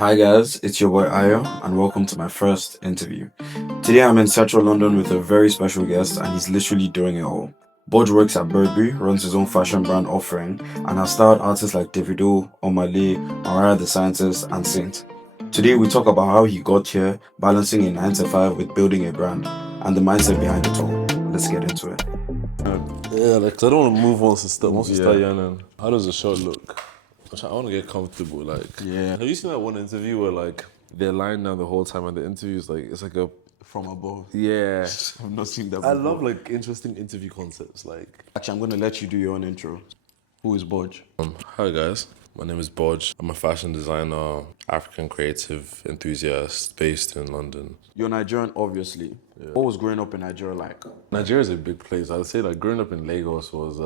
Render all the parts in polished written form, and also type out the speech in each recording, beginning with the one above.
Hi guys, it's your boy Ayo and welcome to my first interview. Today I'm in central London with a very special guest and he's literally doing it all. BOJ works at Burberry, runs his own fashion brand offering and has styled artists like Davido, Omale, Mariah the Scientist and Saint. Today we talk about how he got here, balancing a 9 to 5 with building a brand and the mindset behind it all. Let's get into it. Yeah, like 'cause I don't want to move once you start Yeah. yarning. How does the shot look? I want to get comfortable. Like, Yeah. have you seen that one interview where like they're lying down the whole time and the interview is like it's like a From above. yeah. I've not seen that I before. love like interesting interview concepts. Like, Actually, I'm going to let you do your own intro. Who is BOJ? hi guys, my name is Bodge. I'm a fashion designer, African creative enthusiast based in London. You're Nigerian, obviously. What was growing up in Nigeria like? Nigeria is a big place. I would say like growing up in Lagos was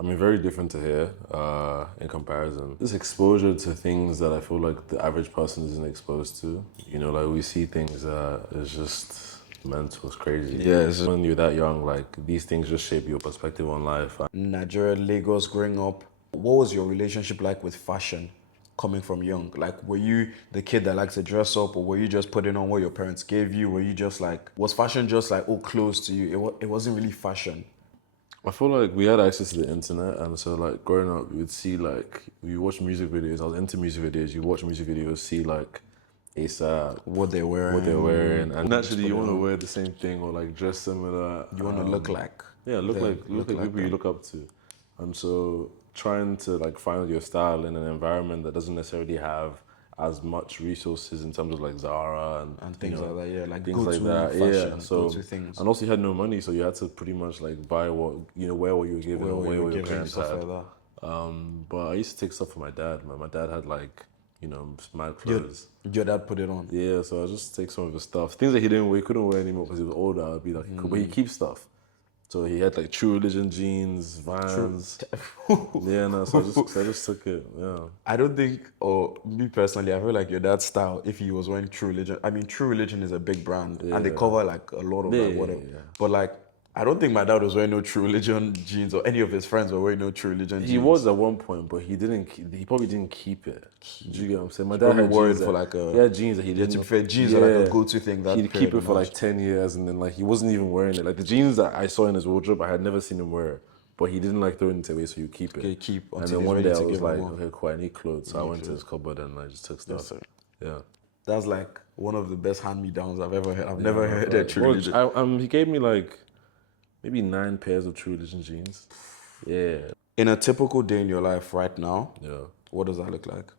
very different to here in comparison. This exposure to things that I feel like the average person isn't exposed to. You know, like we see things that is just mental, it's crazy. Yeah, it's When you're that young, like these things just shape your perspective on life. Nigeria, Lagos, growing up. What was your relationship like with fashion coming from young? Like, were you the kid that likes to dress up or were you just putting on what your parents gave you? Were you just like, was fashion just like, oh, close to you? It wasn't really fashion. I feel like we had access to the internet, and so like growing up, we would see like we watch music videos. I was into music videos. You watch music videos, see like ASAP, What they wearing. what they're wearing, and naturally you want to wear the same thing or like dress similar. You want to look like. Yeah, look them, like people you them. look up to, and so trying to like find your style in an environment that doesn't necessarily have as much resources in terms of like Zara and Things like that, yeah. Like things like go-to that. fashion, Yeah, so go-to things. and also you had no money, so you had to pretty much like buy what wear what you were given or wear what your parents stuff had. like that. But I used to take stuff from my dad. My dad had like mad clothes. Your dad put it on. Yeah, so I just take some of his stuff. Things that he couldn't wear anymore because he was older. I'd be like, but he keeps stuff. So he had like True Religion jeans, Vans. Yeah, no. So I just took it. Yeah. I don't think, or me personally, I feel like your dad's style, if he was wearing True Religion, I mean, True Religion is a big brand and they cover like a lot of like whatever. Yeah. But like, I don't think my dad was wearing no True Religion jeans or any of his friends were wearing no True Religion jeans. He was at one point, but he didn't. He probably didn't keep it. Do you get what I'm saying? My dad Probably had worried jeans for that- like a. He had jeans that he Yeah, didn't. to be fair, jeans are like a go-to thing. That he'd keep it for like 10 years, and then like he wasn't even wearing it. Like the jeans that I saw in his wardrobe, I had never seen him wear it. But he didn't like throwing it away, so you keep it. Okay, keep And until then he's one ready day I to was give like, them more. okay, cool, I need clothes. So I went to his cupboard and I just took stuff. sir. Yeah. That's like one of the best hand-me-downs I've ever heard. I've never heard a True Religion. He gave me like maybe 9 pairs of True Religion jeans. Yeah. In a typical day in your life right now, Yeah. what does that look like?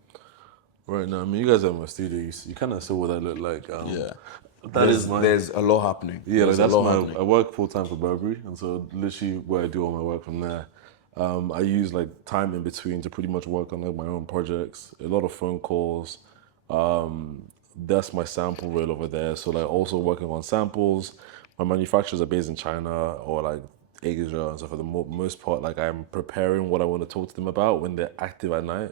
Right now, I mean, you guys are in my studio. You kind of saw what I look like. There's a lot happening. Yeah, like There's a that's lot happening. I work full time for Burberry, and so literally where I do all my work from there. I use like time in between to pretty much work on like my own projects. A lot of phone calls. That's my sample reel over there. So like also working on samples. My manufacturers are based in China or like Asia, and so for the most part, like I'm preparing what I want to talk to them about when they're active at night.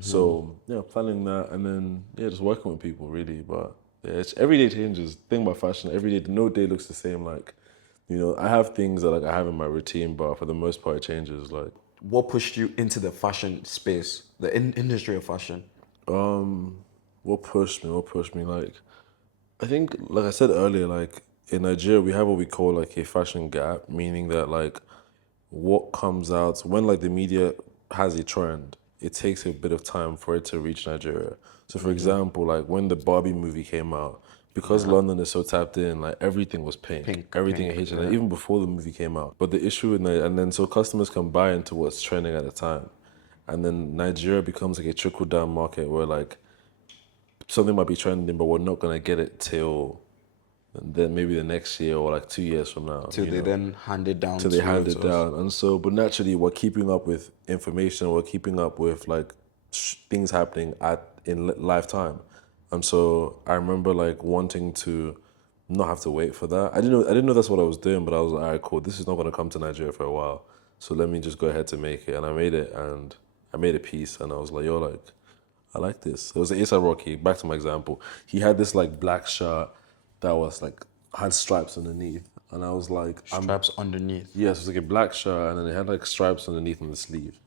So yeah, planning that, and then yeah, just working with people really. But yeah, it's every day changes. Thing about fashion, every day, no day looks the same. Like, I have things that like I have in my routine, but for the most part, it changes. Like, What pushed you into the fashion space, the industry of fashion? what pushed me? What pushed me? Like, I think, like I said earlier, like in Nigeria, we have what we call like a fashion gap, meaning that like what comes out when like the media has a trend, it takes a bit of time for it to reach Nigeria. So for example, like when the Barbie movie came out, because London is so tapped in, like everything was pink. Everything in H&M, even before the movie came out. But the issue in and then so customers can buy into what's trending at the time. And then Nigeria becomes like a trickle down market where like something might be trending, but we're not gonna get it till then maybe the next year or like 2 years from now. Till they then hand it down. Till they hand it down. And so, but naturally, we're keeping up with information. We're keeping up with like things happening in lifetime. And so, I remember like wanting to not have to wait for that. I didn't know that's what I was doing, but I was like, all right, cool. This is not gonna come to Nigeria for a while. So let me just go ahead to make it. And I made it, and I made a piece, and I was like, yo, like, I like this. It was A$AP Rocky. Back to my example. He had this like black shirt that was like had stripes underneath, and I was like, Straps underneath. yes, it was like a black shirt, and then it had like stripes underneath on the sleeve,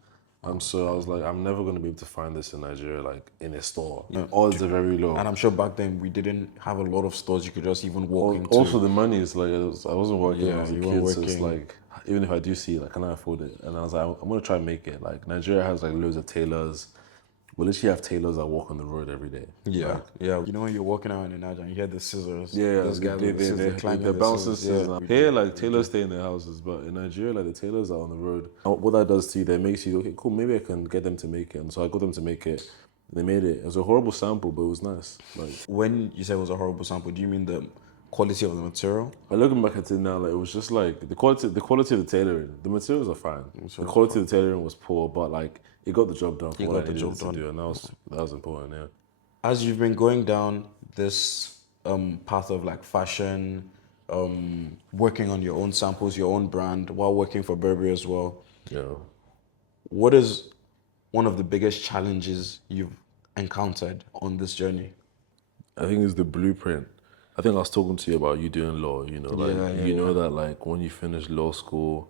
And so I was like, I'm never gonna be able to find this in Nigeria, like in a store. Yeah. Odds are very low. And I'm sure back then we didn't have a lot of stores you could just even walk into. Also, the money is like, I wasn't working when I Yeah, was a you kid, weren't so it's working. like, even if I do see it, like, can I afford it? And I was like, I'm gonna try and make it. Like, Nigeria has like loads of tailors. We literally have tailors that walk on the road every day. Yeah, Like, yeah. You know when you're walking out in Nigeria and you hear the scissors. yeah, Those guys with the scissors, climbing they're the bouncing scissors. scissors. Yeah. Here, like, tailors stay in their houses, but in Nigeria, like, the tailors are on the road. And what that does to you, that makes you, okay, cool, maybe I can get them to make it. And so I got them to make it. They made it. It was a horrible sample, but it was nice. Like, When you say it was a horrible sample, do you mean the quality of the material? I looking back at it now, like it was just like the quality of the tailoring. The materials are fine. The quality of the tailoring was poor, but like it got the job done for what I needed it to do, and that was important. Yeah. As you've been going down this path of like fashion, working on your own samples, your own brand, while working for Burberry as well, Yeah. what is one of the biggest challenges you've encountered on this journey? I think it's the blueprint. I think I was talking to you about you doing law. Like you know that like when you finish law school,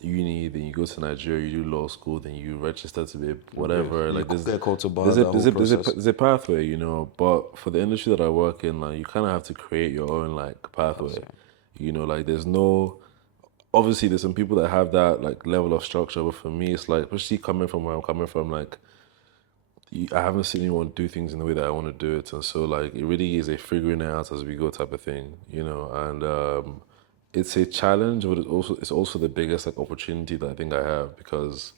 uni, then you go to Nigeria, you do law school, then you register to be whatever. Like Get called to bar, there's that a whole there's a, there's a process. there's a pathway, But for the industry that I work in, like you kind of have to create your own like pathway. Like there's no. Obviously, there's some people that have that like level of structure, but for me, it's like, especially coming from where I'm coming from, like I haven't seen anyone do things in the way that I want to do it, and so like it really is a figuring it out as we go type of thing. And it's a challenge, but it's also the biggest like opportunity that I think I have because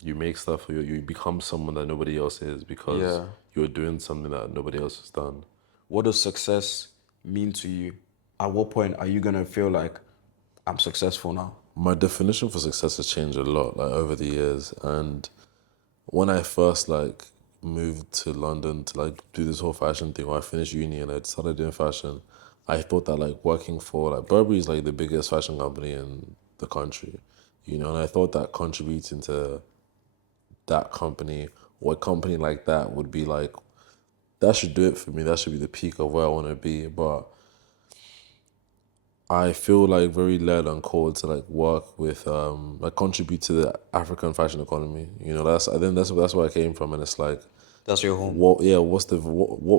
you make stuff, or you become someone that nobody else is because Yeah. you're doing something that nobody else has done. What does success mean to you? At what point are you gonna feel like I'm successful now? My definition for success has changed a lot like over the years, and when I first like moved to London to like do this whole fashion thing, or I finished uni and I started doing fashion, I thought that like working for like Burberry is like the biggest fashion company in the country, and I thought that contributing to that company or a company like that would be like that should do it for me. That should be the peak of where I want to be. But I feel like very led and called to like work with like contribute to the African fashion economy. I think that's where I came from, and it's like That's your home.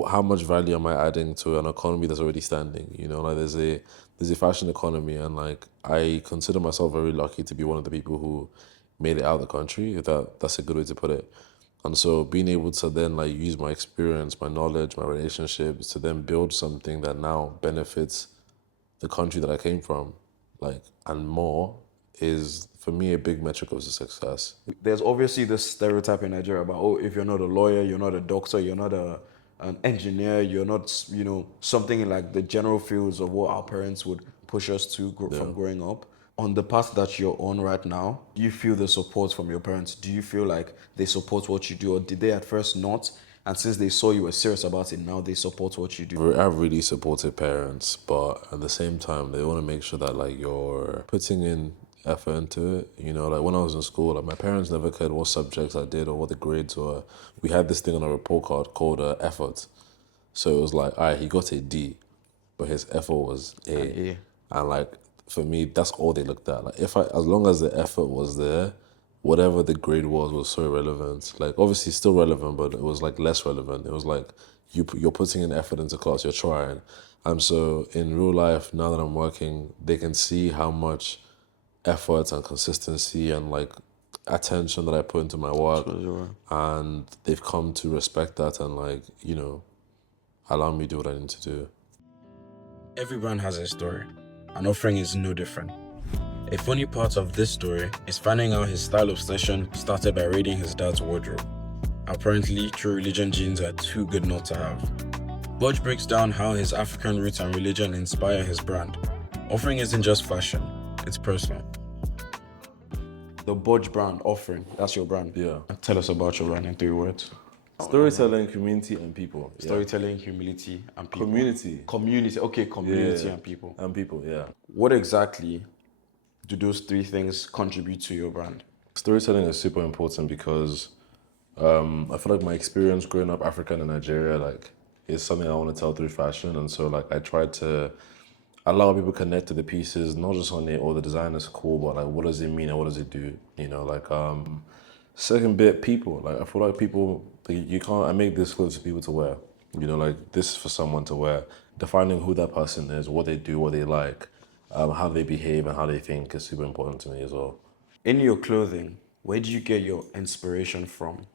how much value am I adding to an economy that's already standing? Like there's a fashion economy, and like I consider myself very lucky to be one of the people who made it out of the country. If that's a good way to put it. And so being able to then like use my experience, my knowledge, my relationships to then build something that now benefits the country that I came from, like, and more, is for me a big metric of success. There's obviously this stereotype in Nigeria about, oh, if you're not a lawyer, you're not a doctor, you're not an engineer, you're not, something in like the general fields of what our parents would push us to from growing up. On the path that you're on right now, do you feel the support from your parents? Do you feel like they support what you do, or did they at first not? And since they saw you were serious about it, now they support what you do? I have really supportive parents, but at the same time, they want to make sure that like you're putting in effort into it. Like when I was in school, like my parents never cared what subjects I did or what the grades were. We had this thing on a report card called effort. So it was like, all right, he got a D, but his effort was A. A. And like for me, that's all they looked at. Like as long as the effort was there, whatever the grade was so irrelevant. Like obviously still relevant, but it was like less relevant. It was like you're putting in effort into class, you're trying. And so in real life, now that I'm working, they can see how much effort and consistency and like attention that I put into my work, and they've come to respect that and like allow me to do what I need to do. Every brand has a story, and Offering is no different. A funny part of this story is finding out his style obsession started by raiding his dad's wardrobe. Apparently, true religion genes are too good not to have. BOJ breaks down how his African roots and religion inspire his brand. Offering isn't just fashion, it's personal. The BOJ brand, Offering, that's your brand. Yeah. Tell us about your brand in 3 words. Storytelling, community, and people. Yeah. Storytelling, humility, and people. Community. Okay, community Yeah. and people. And people, yeah. What exactly do those 3 things contribute to your brand? Storytelling is super important because I feel like my experience growing up African in Nigeria, like, is something I want to tell through fashion. And so, like, I tried to a lot of people connect to the pieces, not just on it or the design is cool, but like what does it mean and what does it do? You know, like second bit, people. Like I feel like people, like, you can't. I make this clothes for people to wear. You know, like this is for someone to wear. Defining who that person is, what they do, what they like, how they behave, and how they think is super important to me as well. In your clothing, where do you get your inspiration from?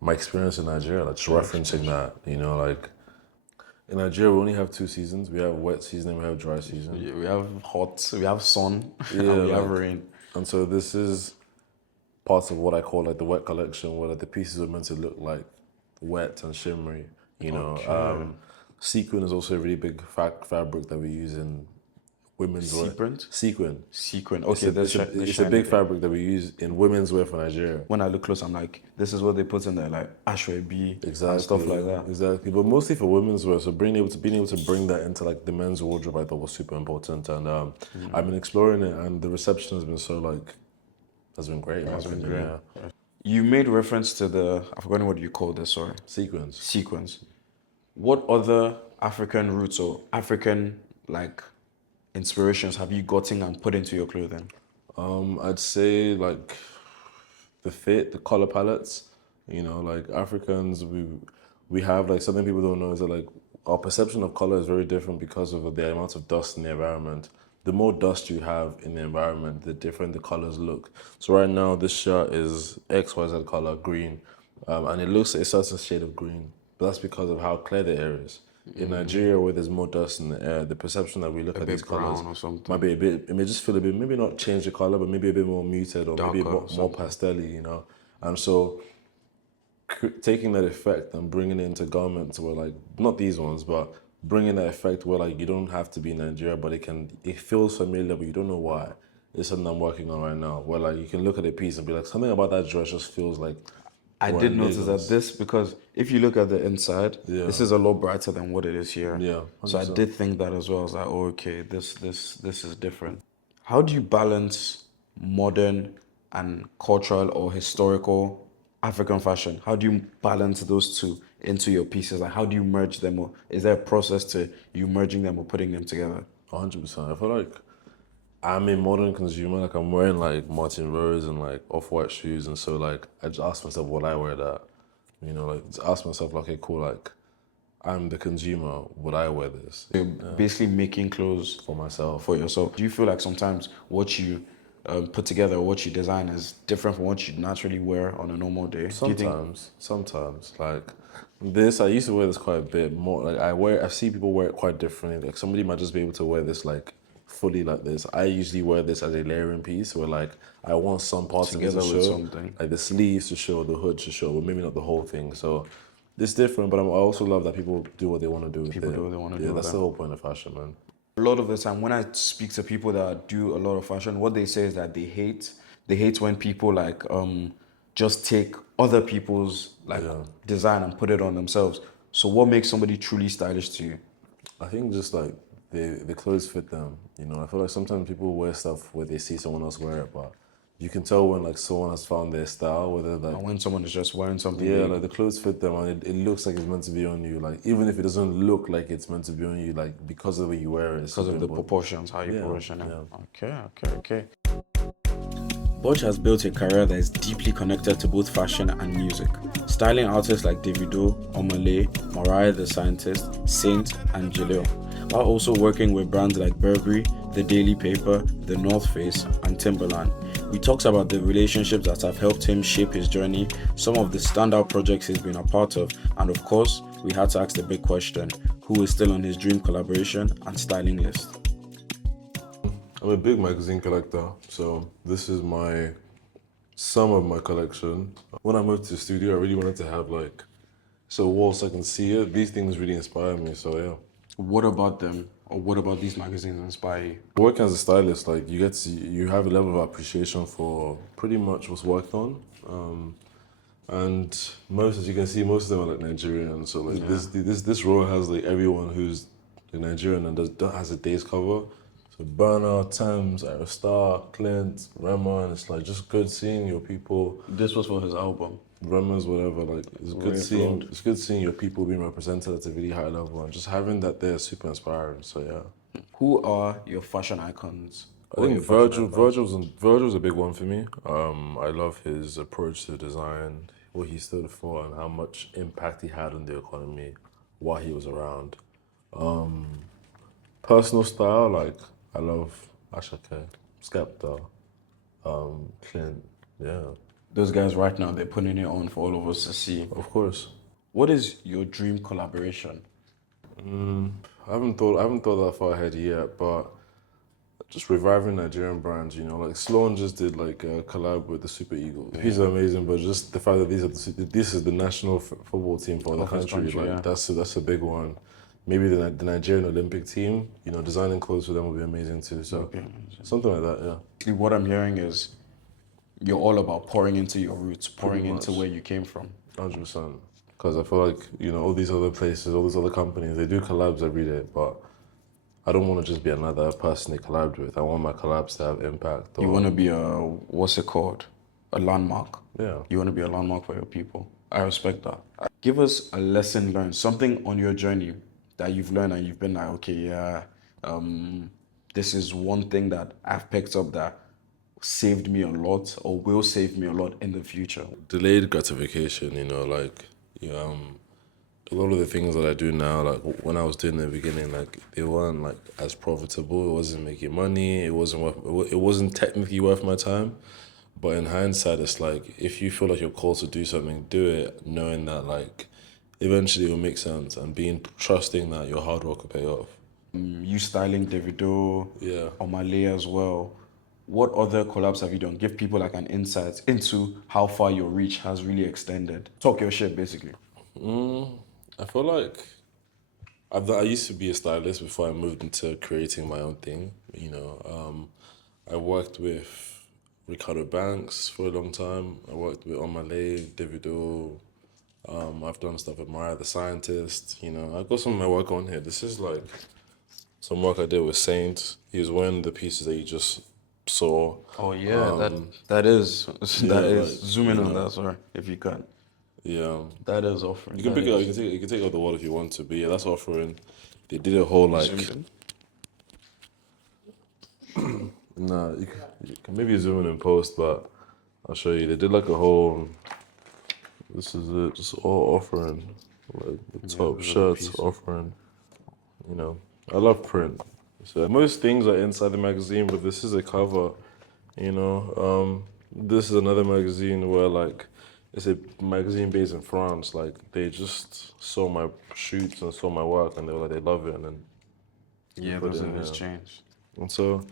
My experience in Nigeria, like just referencing that, you know, like in Nigeria we only have 2 seasons. We have wet season and we have dry season. Yeah, we have hot, we have sun, Yeah, and we have like, rain. and so this is part of what I call like the wet collection, where like, the pieces are meant to look like wet and shimmery. You know, Okay. sequin is also a really big fabric that we use in women's wear. Sequent? Sequin. Sequin. It's Okay, a, it's a, the it's a shiny big bit. fabric that we use in women's wear for Nigeria. When I look close, I'm like, this is what they put in there, like ashwebi Exactly. and stuff like that. Exactly. But mostly for women's wear. So being able to bring that into like the men's wardrobe, I thought was super important. And I've been exploring it, and the reception has been so like has been great. That's been opinion, great. Yeah. You made reference to the, I've forgotten what you call this, sorry, Sequins. sequence. What other African roots or African like inspirations have you gotten and put into your clothing? I'd say like the fit, the color palettes. You know, like Africans, we have like something people don't know is that like our perception of color is very different because of the amount of dust in the environment. The more dust you have in the environment, the different the colors look. So right now, this shirt is XYZ color, green, and it looks a certain shade of green. But that's because of how clear the air is. In Nigeria, where there's more dust in the air, the perception that we look at bit these colors brown or something. might be a bit. It may just feel a bit, maybe not change the color, but maybe a bit more muted or maybe Darker or more pastel-y, you know. And so taking that effect and bringing it into garments where like not these ones, but bringing that effect where like you don't have to be in Nigeria, but it feels familiar, but you don't know why. It's something I'm working on right now, where like you can look at a piece and be like, something about that dress just feels like. I we're did in notice Lagos. that this, because if you look at the inside, this is a lot brighter than what it is here. Yeah, So I 100%. did think that as well. I was like, oh, okay, this is different. How do you balance modern and cultural or historical African fashion? How do you balance those two into your pieces? Like, how do you merge them? Or is there a process to you merging them or putting them together? 100%. I feel like I'm a modern consumer. Like I'm wearing like Martin Rose and like off-white shoes, and so like I just ask myself, would I wear that? You know, like just ask myself, like, okay, cool. Like I'm the consumer. Would I wear this You're basically making clothes for myself? for yourself. Do you feel like sometimes what you put together, what you design, is different from what you naturally wear on a normal day? Do you think? Sometimes, like this, I used to wear this quite a bit more. Like I see people wear it quite differently. Like somebody might just be able to wear this like fully like this. I usually wear this as a layering piece, where like I want some parts of it to Together with show, something. like the sleeves to show, the hood to show, but maybe not the whole thing. So it's different, but I also love that people do what they want to do with it. People do what they wanna do Yeah, with that's it. the whole point of fashion, man. A lot of the time when I speak to people that do a lot of fashion, what they say is that they hate when people like just take other people's like design and put it on themselves. So what makes somebody truly stylish to you? I think just like the clothes fit them. You know, I feel like sometimes people wear stuff where they see someone else wear it, but you can tell when like someone has found their style, whether like And when someone is just wearing something, yeah, they, like the clothes fit them and it looks like it's meant to be on you. Like even if it doesn't look like it's meant to be on you, like because of the way you wear it, it's because of super the important. proportions, how you Yeah, proportion it. yeah. Okay. Boj has built a career that is deeply connected to both fashion and music, styling artists like Davido, Omale, Mariah the Scientist, Saint, and Jaleel, while also working with brands like Burberry, The Daily Paper, The North Face, and Timberland. We talked about the relationships that have helped him shape his journey, some of the standout projects he's been a part of, and of course, we had to ask the big question, who is still on his dream collaboration and styling list? I'm a big magazine collector, so this is some of my collection. When I moved to the studio, I really wanted to have like so walls so I can see it. These things really inspire me, so yeah. What about them, or what about these magazines inspire you? Working as a stylist, like you have a level of appreciation for pretty much what's worked on, and most, as you can see, most of them are like Nigerian. So like this row has like everyone who's like Nigerian and has a day's cover. So Burner, Thames, Aerostar, Clint, Rema, and it's like just good seeing your people. This was for his album. Rema's whatever, like Rainflood. it's good seeing your people being represented at a really high level and just having that there is super inspiring. So yeah. Who are your fashion icons? I Who are think your fashion icons? Virgil's a big one for me. I love his approach to design, what he stood for, and how much impact he had on the economy while he was around. Personal style, like I love Ashake, Skepta, Clint. Yeah, Those guys right now, they're putting it on for all of us to see. of course. What is your dream collaboration? I haven't thought that far ahead yet, but just reviving Nigerian brands, you know, like Sloan just did like a collab with the Super Eagles. He's amazing, but just the fact that this is the national football team for the Of his country, country, like yeah. that's a big one. Maybe the Nigerian Olympic team, you know, designing clothes for them would be amazing too. So Okay. something like that, yeah. What I'm hearing is you're all about pouring into your roots, pouring Pretty into much. where you came from. 100%. Because I feel like, you know, all these other places, all these other companies, they do collabs every day, but I don't want to just be another person they collabed with. I want my collabs to have impact. You want to be what's it called? A landmark. Yeah. You want to be a landmark for your people. I respect that. Give us a lesson learned, something on your journey that you've learned and you've been like, okay, yeah, this is one thing that I've picked up that saved me a lot or will save me a lot in the future. Delayed gratification, you know, like, a lot of the things that I do now, like when I was doing in the beginning, like they weren't like as profitable. It wasn't making money. It wasn't technically worth my time. But in hindsight, it's like if you feel like you're called to do something, do it, knowing that like eventually it will make sense and being trusting that your hard work will pay off. You styling Davido, Yeah. Omale as well. What other collabs have you done? Give people like an insight into how far your reach has really extended. Talk your shit, basically. I feel like I used to be a stylist before I moved into creating my own thing. You know, I worked with Ricardo Banks for a long time. I worked with Omale, Davido. I've done stuff with Mariah the Scientist. You know, I've got some of my work on here. This is like some work I did with Saint. He was wearing the pieces that you just saw. Oh yeah, that is that is like, zoom in you on know. that, sorry, if you can. Yeah. That is offering. You can That pick it up. is. You can take it off the wall if you want to. But yeah, that's offering. They did a whole like. Zoomed in. Nah, you can maybe zoom in and post, but I'll show you. They did like a whole. This is it, just all offering, like the top those are the shirts pieces. offering. You know, I love print. So most things are inside the magazine, but this is a cover. You know, this is another magazine where like it's a magazine based in France. Like they just saw my shoots and saw my work, and they were like they love it, and then Yeah, put those it are in his there. change. And so,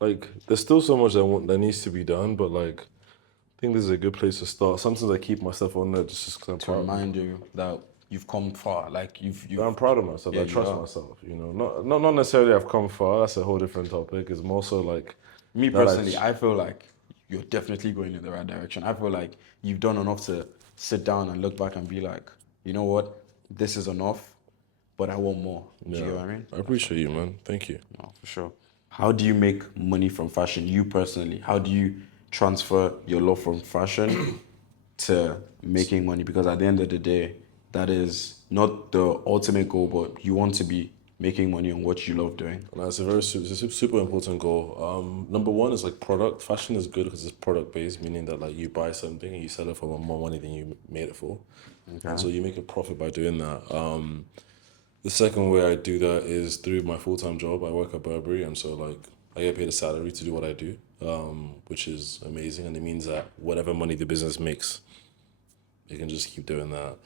like, there's still so much that needs to be done, but like, I think this is a good place to start. Sometimes I keep myself on there just because I'm To proud. remind you that you've come far. Like you've I'm proud of myself. Yeah, I you trust are. myself. You know, not necessarily I've come far. That's a whole different topic. It's more so like Me that personally, I feel like you're definitely going in the right direction. I feel like you've done enough to sit down and look back and be like, you know what, this is enough, but I want more. Do you get what I mean? I appreciate you, man. Thank you. No, for sure. How do you make money from fashion? You personally, how do you transfer your love from fashion to making money? Because at the end of the day, that is not the ultimate goal, but you want to be making money on what you love doing. And that's a very super important goal. Number one is like product. Fashion is good because it's product based, meaning that like you buy something and you sell it for more money than you made it for, and so you make a profit by doing that. The second way I do that is through my full time job. I work at Burberry, and so like I get paid a salary to do what I do, which is amazing, and it means that whatever money the business makes, they can just keep doing that.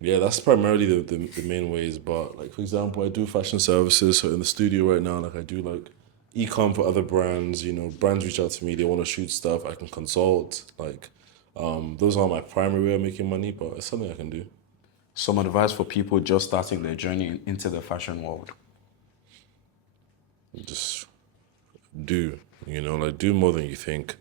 Yeah, that's primarily the main ways. But like for example, I do fashion services. So in the studio right now, like I do like e-com for other brands. You know, brands reach out to me. They want to shoot stuff. I can consult. Like, those are my primary way of making money, but it's something I can do. Some advice for people just starting their journey into the fashion world. Just do. You know, like do more than you think.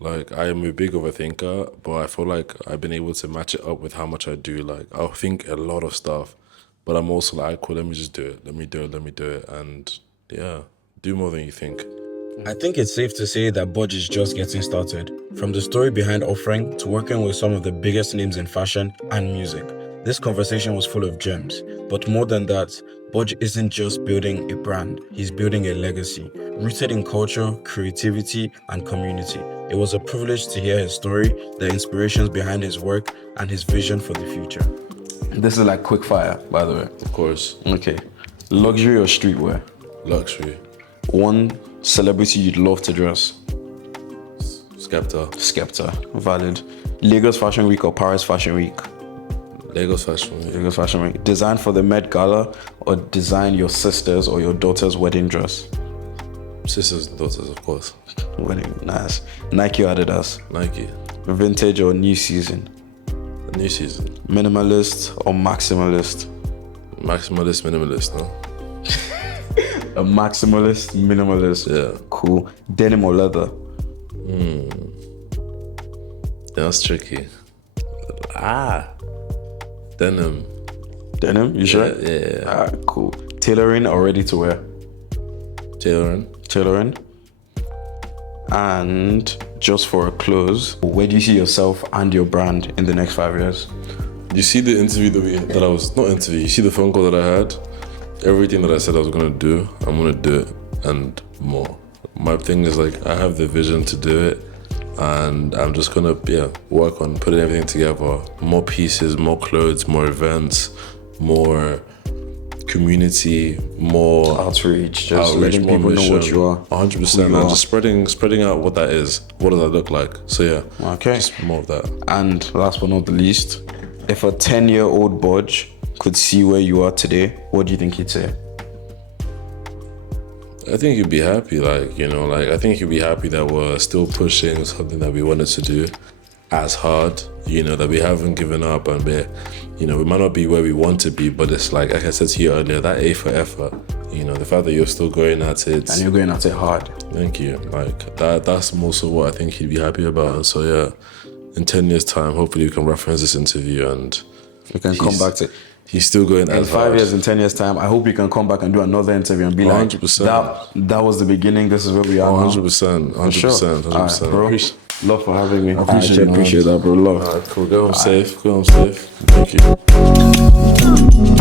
Like I am a big overthinker, but I feel like I've been able to match it up with how much I do. Like I'll think a lot of stuff, but I'm also like, cool, let me just do it. Let me do it. Let me do it. And yeah, do more than you think. I think it's safe to say that BOJ is just getting started. From the story behind offering to working with some of the biggest names in fashion and music, This conversation was full of gems, but more than that, BOJ isn't just building a brand, he's building a legacy, rooted in culture, creativity, and community. It was a privilege to hear his story, the inspirations behind his work, and his vision for the future. This is like quick fire, by the way. Of course. Okay. Luxury or streetwear? Luxury. One celebrity you'd love to dress? Skepta. Valid. Lagos Fashion Week or Paris Fashion Week? Lagos Fashion Week. Lagos Fashion Week. Design for the Met Gala or design your sister's or your daughter's wedding dress? Sisters and daughters, of course. Wedding, nice. Nike or Adidas? Nike. Vintage or new season? New season. Minimalist or maximalist? Maximalist, minimalist, no? A maximalist, minimalist. Yeah. Cool. Denim or leather? That's tricky. Denim. Denim, you sure? Yeah. Alright, cool. Tailoring or ready to wear? Tailoring. And just for a close, where do you see yourself and your brand in the next 5 years? You see the interview you see the phone call that I had? Everything that I said I was gonna do, I'm gonna do it and more. My thing is like, I have the vision to do it and I'm just gonna, work on putting everything together. More pieces, more clothes, more events, more community, more Outreach, just letting people know what you are. 100%, and just spreading out what that is. What does that look like? So yeah, Okay. just more of that. And last but not the least, if a 10-year-old BOJ could see where you are today, what do you think he'd say? I think you'd be happy, I think you'd be happy that we're still pushing something that we wanted to do as hard, that we haven't given up and we might not be where we want to be, but it's like I said to you earlier, that A for effort, the fact that you're still going at it. And you're going at it hard. Thank you. That's also what I think he'd be happy about. And so yeah, in 10 years time, hopefully we can reference this interview and We can come back to he's still going in 5 years, in 10 years time. I hope you can come back and do another interview and be 100%. like, that was the beginning. This is where we are now. 100%. 100%. All right, bro. Love for having me. I appreciate appreciate that, bro. Love. All right, cool. Go home safe. Thank you.